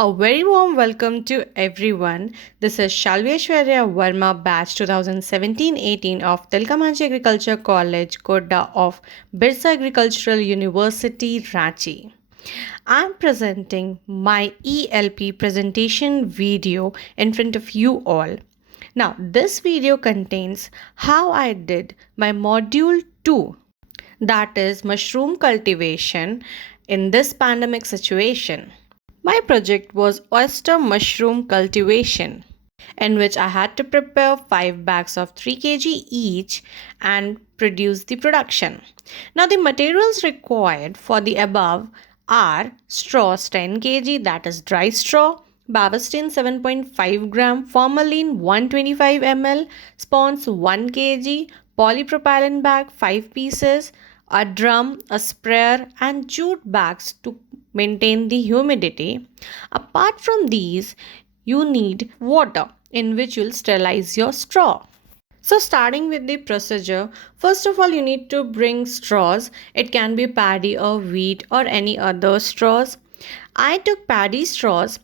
A very warm welcome to everyone. This is Shalveshwarya Verma batch 2017-18 of Tilkamanchi Agriculture College, Kodda of Birsa Agricultural University, Ranchi. I'm presenting my ELP presentation video in front of you all. Now, this video contains how I did my module 2, that is mushroom cultivation in this pandemic situation. My project was oyster mushroom cultivation, in which I had to prepare 5 bags of 3 kg each and produce the production. Now, the materials required for the above are straws 10 kg, that is dry straw, Bavastin 7.5 gram, formalin 125 ml, spons 1 kg, polypropylene bag 5 pieces, a drum, a sprayer, and jute bags to maintain the humidity. Apart from these, you need water in which you'll sterilize your straw. So, starting with the procedure, first of all, you need to bring straws. It can be paddy or wheat or any other straws. I took paddy straws,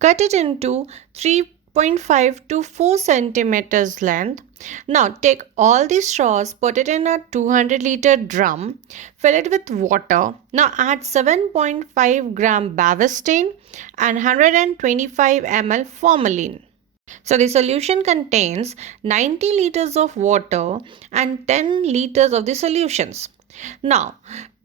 cut it into 3.5 to 4 centimeters length. Now take all the straws, put it in a 200-liter drum, fill it with water. Now add 7.5 gram Bavastain and 125 ml formalin. So the solution contains 90 liters of water and 10 liters of the solutions. Now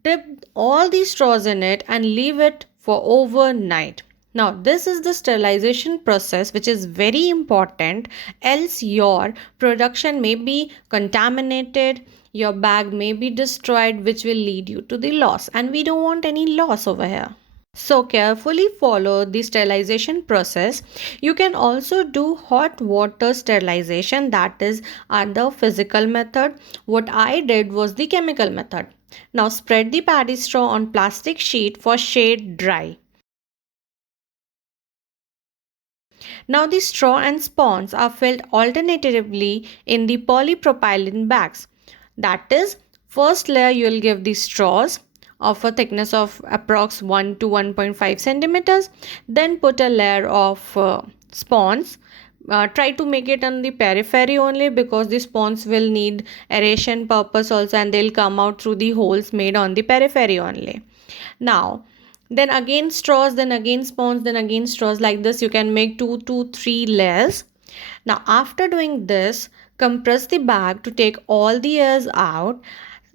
dip all the straws in it and leave it for overnight. Now, this is the sterilization process which is very important, else your production may be contaminated, your bag may be destroyed, which will lead you to the loss, and we don't want any loss over here. So, carefully follow the sterilization process. You can also do hot water sterilization, that is the physical method. What I did was the chemical method. Now, spread the paddy straw on plastic sheet for shade dry. Now the straw and spawns are filled alternatively in the polypropylene bags. That is, first layer you will give the straws of a thickness of approx 1 to 1.5 centimeters. Then put a layer of spawns. Try to make it on the periphery only because the spawns will need aeration purpose also and they'll come out through the holes made on the periphery only. Now then again straws, then again spawns, then again straws. Like this you can make 2 to 3 layers. Now after doing this, compress the bag to take all the airs out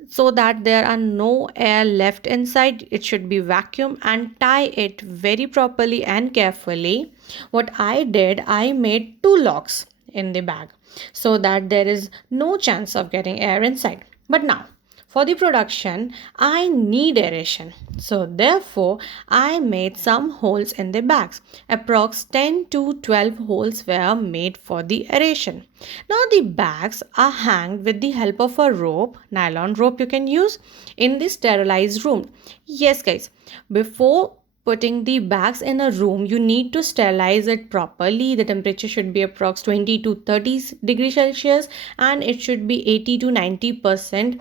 so that there are no air left inside. It should be vacuum, and tie it very properly and carefully. What I did, I made 2 locks in the bag so that there is no chance of getting air inside. But now for the production, I need aeration. So therefore, I made some holes in the bags. Approx 10 to 12 holes were made for the aeration. Now the bags are hanged with the help of a rope, nylon rope you can use, in the sterilized room. Yes guys, before putting the bags in a room, you need to sterilize it properly. The temperature should be approx 20 to 30 degrees Celsius and it should be 80 to 90%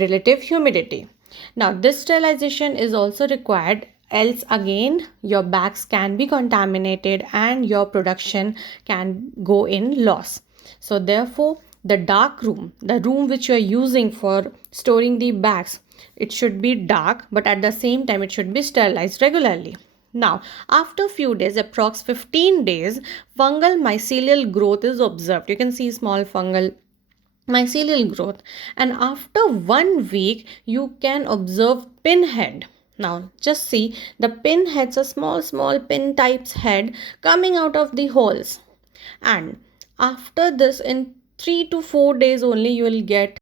relative humidity. Now this sterilization is also required, else again your bags can be contaminated and your production can go in loss. So therefore the dark room, the room which you are using for storing the bags, it should be dark, but at the same time it should be sterilized regularly. Now, after few days, approx 15 days, fungal mycelial growth is observed. You can see small fungal mycelial growth, and after 1 week you can observe pinhead. Now just see the pinheads, a small pin types head coming out of the holes, and after this in 3 to 4 days only you will get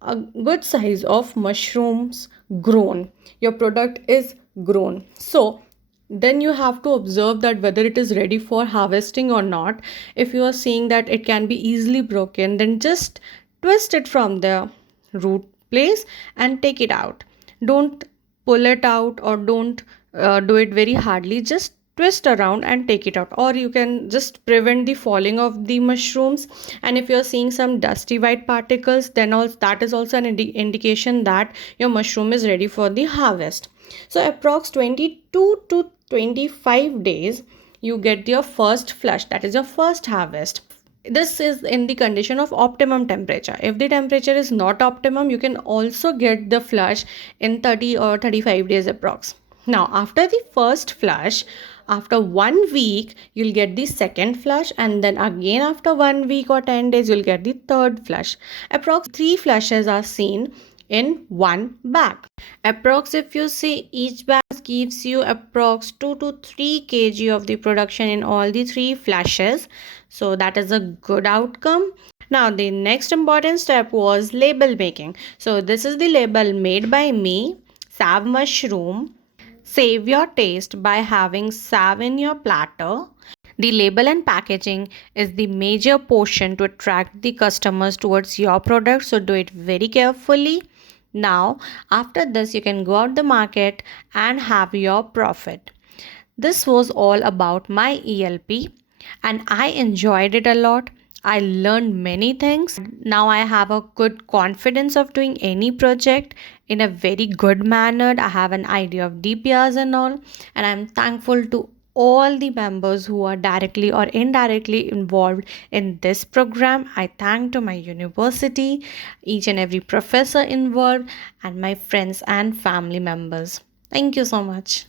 a good size of mushrooms grown. Your product is grown. So then you have to observe that whether it is ready for harvesting or not. If you are seeing that it can be easily broken, then just twist it from the root place and take it out. Don't pull it out or don't do it very hardly. Just twist around and take it out, or you can just prevent the falling of the mushrooms. And if you're seeing some dusty white particles, then also that is also an indication that your mushroom is ready for the harvest. So approx 22 to 25 days, you get your first flush, that is your first harvest. This is in the condition of optimum temperature. If the temperature is not optimum, you can also get the flush in 30 or 35 days approx. Now, after the first flush, after 1 week, you'll get the second flush, and then again after 1 week or 10 days, you'll get the third flush. Approx 3 flushes are seen in one bag. Approx, if you see, each bag gives you approx 2 to 3 kg of the production in all the 3 flushes. So that is a good outcome. Now the next important step was label making. So this is the label made by me, Sav Mushroom. Save your taste by having Sav in your platter. The label and packaging is the major portion to attract the customers towards your product, so do it very carefully. Now, after this, you can go out the market and have your profit. This was all about my ELP, and I enjoyed it a lot. I learned many things. Now I have a good confidence of doing any project in a very good manner. I have an idea of DPRs and all, and I'm thankful to all the members who are directly or indirectly involved in this program. I thank to my university, each and every professor involved, and my friends and family members. Thank you so much.